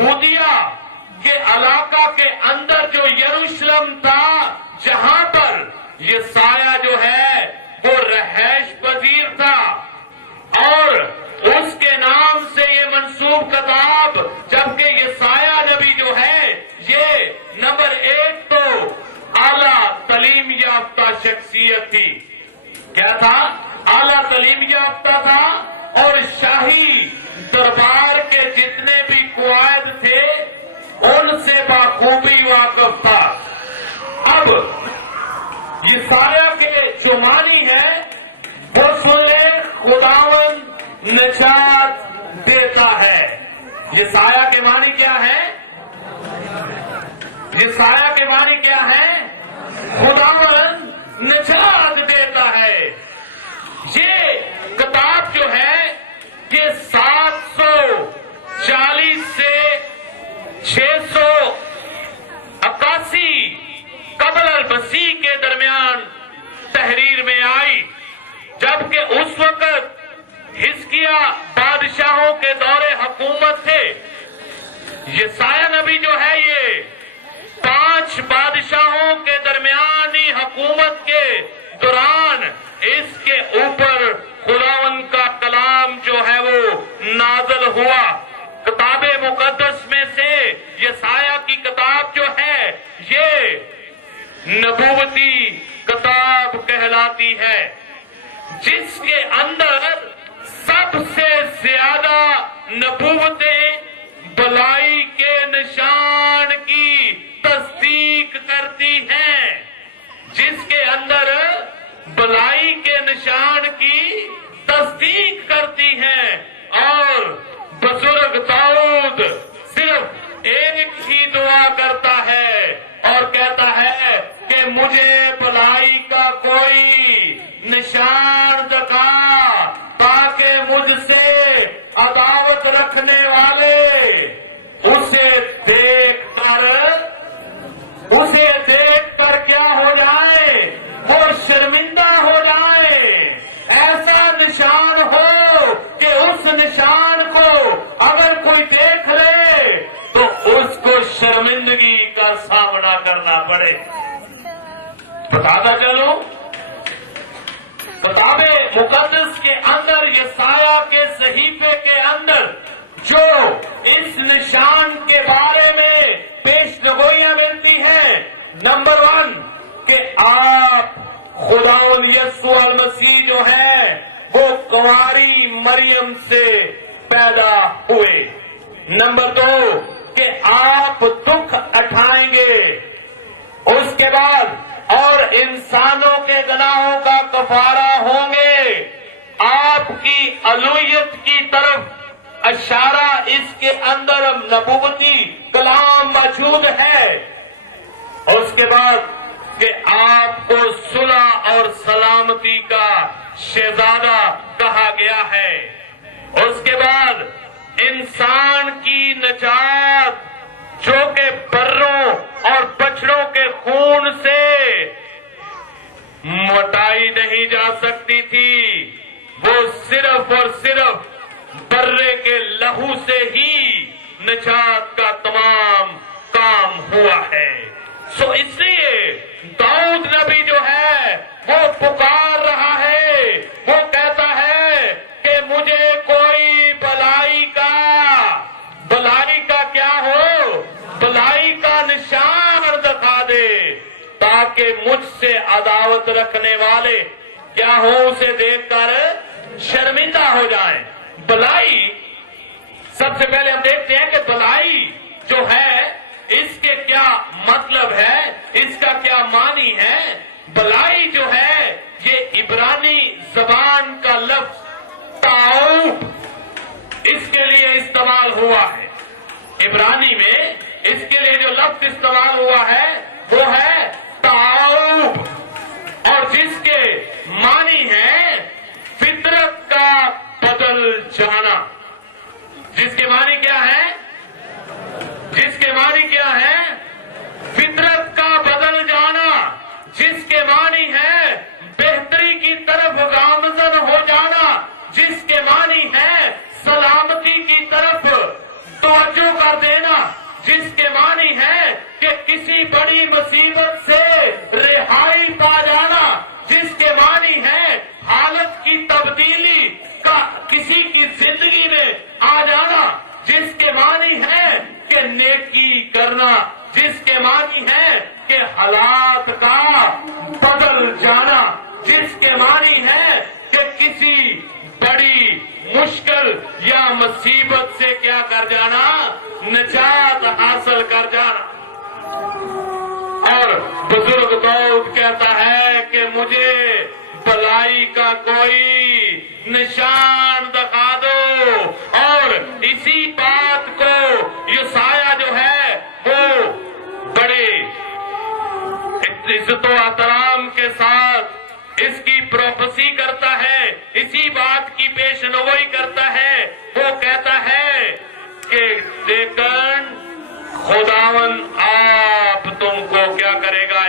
یہودیہ کے علاقہ کے اندر جو یروشلم تھا، جہاں پر یہ سایہ جو ہے وہ رہائش پذیر تھا، اور اس کے نام سے یہ منسوب کتاب، جبکہ یہ سایہ نبی جو ہے یہ نمبر 1 تو اعلیٰ تعلیم یافتہ شخصیت تھی۔ کیا تھا؟ اعلیٰ تعلیم یافتہ تھا، اور شاہی دربار کے جتنے بھی قائد تھے ان سے بخوبی واقف تھا۔ اب یہ سایہ کے جو معنی ہے وہ سنے، خداوند نجات دیتا ہے۔ یہ سایہ کے معنی کیا ہے؟ یہ سایہ کے معنی کیا ہے؟ خداوند نجات دیتا ہے۔ یہ کتاب جو ہے یہ 740 سے 681 قبل المسیح کے درمیان تحریر میں آئی، جبکہ اس وقت حزقیہ بادشاہوں کے دور حکومت تھے۔ یہ سایہ نبی جو ہے یہ 5 بادشاہوں کے درمیانی حکومت کے دوران اس کے اوپر خداوند کا کلام جو ہے وہ نازل ہوا۔ کتاب مقدس میں سے یہ سایہ کی کتاب جو ہے یہ نبوتی کتاب کہلاتی ہے، جس کے اندر سب سے زیادہ نبوتیں بلائی کے نشان کی تصدیق کرتی ہیں، جس کے اندر بلائی کے نشان کی تصدیق کرتی ہیں۔ اور بزرگ داؤد صرف ایک ہی دعا کرتا ہے اور کہتا ہے کہ مجھے بلائی کا کوئی نشان دکھا، تاکہ مجھ سے عداوت رکھنے والے اسے دیکھ کر کیا ہو جائے؟ وہ شرمندہ ہو جائے۔ ایسا نشان ہو کہ اس نشان کو اگر کوئی دیکھ لے تو اس کو شرمندگی کا سامنا کرنا پڑے۔ بتاتا چلوں، کتاب مقدس کے اندر یہ سایہ کے صحیفے کے اندر جو اس نشان کے بارے میں پیش گوئیاں ملتی ہیں، نمبر 1 کہ آپ خداوند یسوع المسیح جو ہے وہ کنواری مریم سے پیدا ہوئے۔ نمبر 2 کہ آپ دکھ اٹھائیں گے، اس کے بعد اور انسانوں کے گناہوں کا کفارہ ہوں گے۔ آپ کی الوہیت کی طرف اشارہ اس کے اندر نبوتی کلام موجود ہے۔ اس کے بعد کہ آپ کو صلح اور سلامتی کا شہزادہ کہا گیا ہے۔ اس کے بعد انسان کی نجات جو کہ بروں اور بچڑوں کے خون سے مٹائی نہیں جا سکتی تھی، وہ صرف اور صرف برے کے لہو سے ہی نجات کا تمام کام ہوا ہے۔ سو اس لیے داؤد نبی جو ہے وہ پکار رہا ہے، وہ کہتا ہے کہ مجھے کوئی بلائی کا کیا ہو، بلائی کا نشان دکھا دے، تاکہ مجھ سے عداوت رکھنے والے کیا ہو، اسے دیکھ کر شرمندہ ہو جائیں۔ بلائی، سب سے پہلے ہم دیکھتے ہیں کہ بلائی جو ہے اس کے کیا مطلب ہے، اس کا کیا معنی ہے۔ بلائی جو ہے یہ عبرانی زبان کا لفظ تعوب اس کے لیے استعمال ہوا ہے۔ عبرانی میں اس کے لیے جو لفظ استعمال ہوا ہے وہ ہے تعوب، اور جس کے معنی ہے فطرت کا بدل جانا۔ جس کے معنی کیا ہے؟ جس کے معنی کیا ہے؟ فطرت کا بدل جانا، جس کے معنی ہے بہتری کی طرف گامزن ہو جانا، جس کے معنی ہے سلامتی کی طرف توجہ کر دینا۔ معنی ہے کہ حالات کا بدل جانا، جس کے معنی ہے کہ کسی بڑی مشکل یا مصیبت سے کیا کر جانا، نجات حاصل کر جانا۔ اور بزرگ داؤد کہتا ہے کہ مجھے بلائی کا کوئی نشان دکھا دو، اور اسی بات کو یسایہ جو ہے وہ بڑے عزت و احترام کے ساتھ اس کی پروفیسی کرتا ہے، اسی بات کی پیشنگوئی کرتا ہے۔ وہ کہتا ہے کہ لیکن خداون آپ تم کو کیا کرے گا،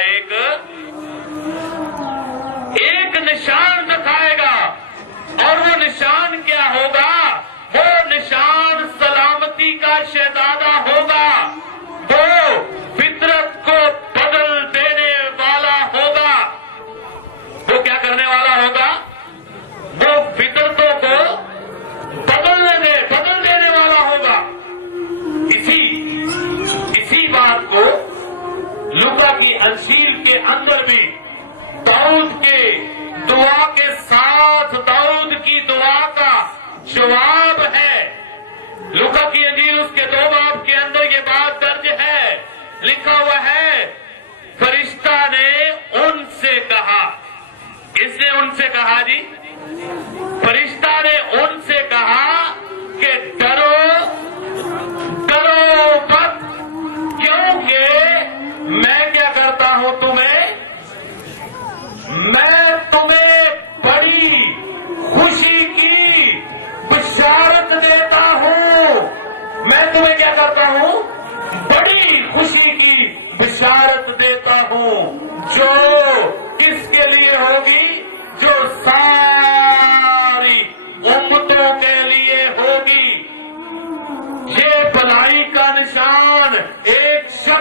ایک نشان دکھائے گا، اور وہ نشان کیا ہوگا؟ وہ نشان سلامتی کا شہزادہ ہوگا، وہ فطرت کو بدل دینے والا ہوگا۔ وہ کیا کرنے والا ہوگا؟ وہ فطرتوں کو بدل دینے والا ہوگا۔ اسی بات کو لوکا کی انجیل کے اندر بھی داؤد کے دعا کے ساتھ داؤد کی دعا کا جواب ہے۔ لوکا کی انجیل اس کے 2 باب کے اندر یہ بات درج ہے، لکھا ہوا ہے، فرشتہ نے ان سے کہا۔ کس نے ان سے کہا جی؟ فرشتہ نے ان سے کہا کہ ڈرو مت، کیونکہ میں کیا کرتا ہوں میں تمہیں بڑی خوشی کی بشارت دیتا ہوں۔ میں تمہیں کیا کرتا ہوں؟ بڑی خوشی کی بشارت دیتا ہوں، جو کس کے لیے ہوگی؟ جو ساری امتوں کے لیے ہوگی۔ یہ بھلائی کا نشان ایک شخص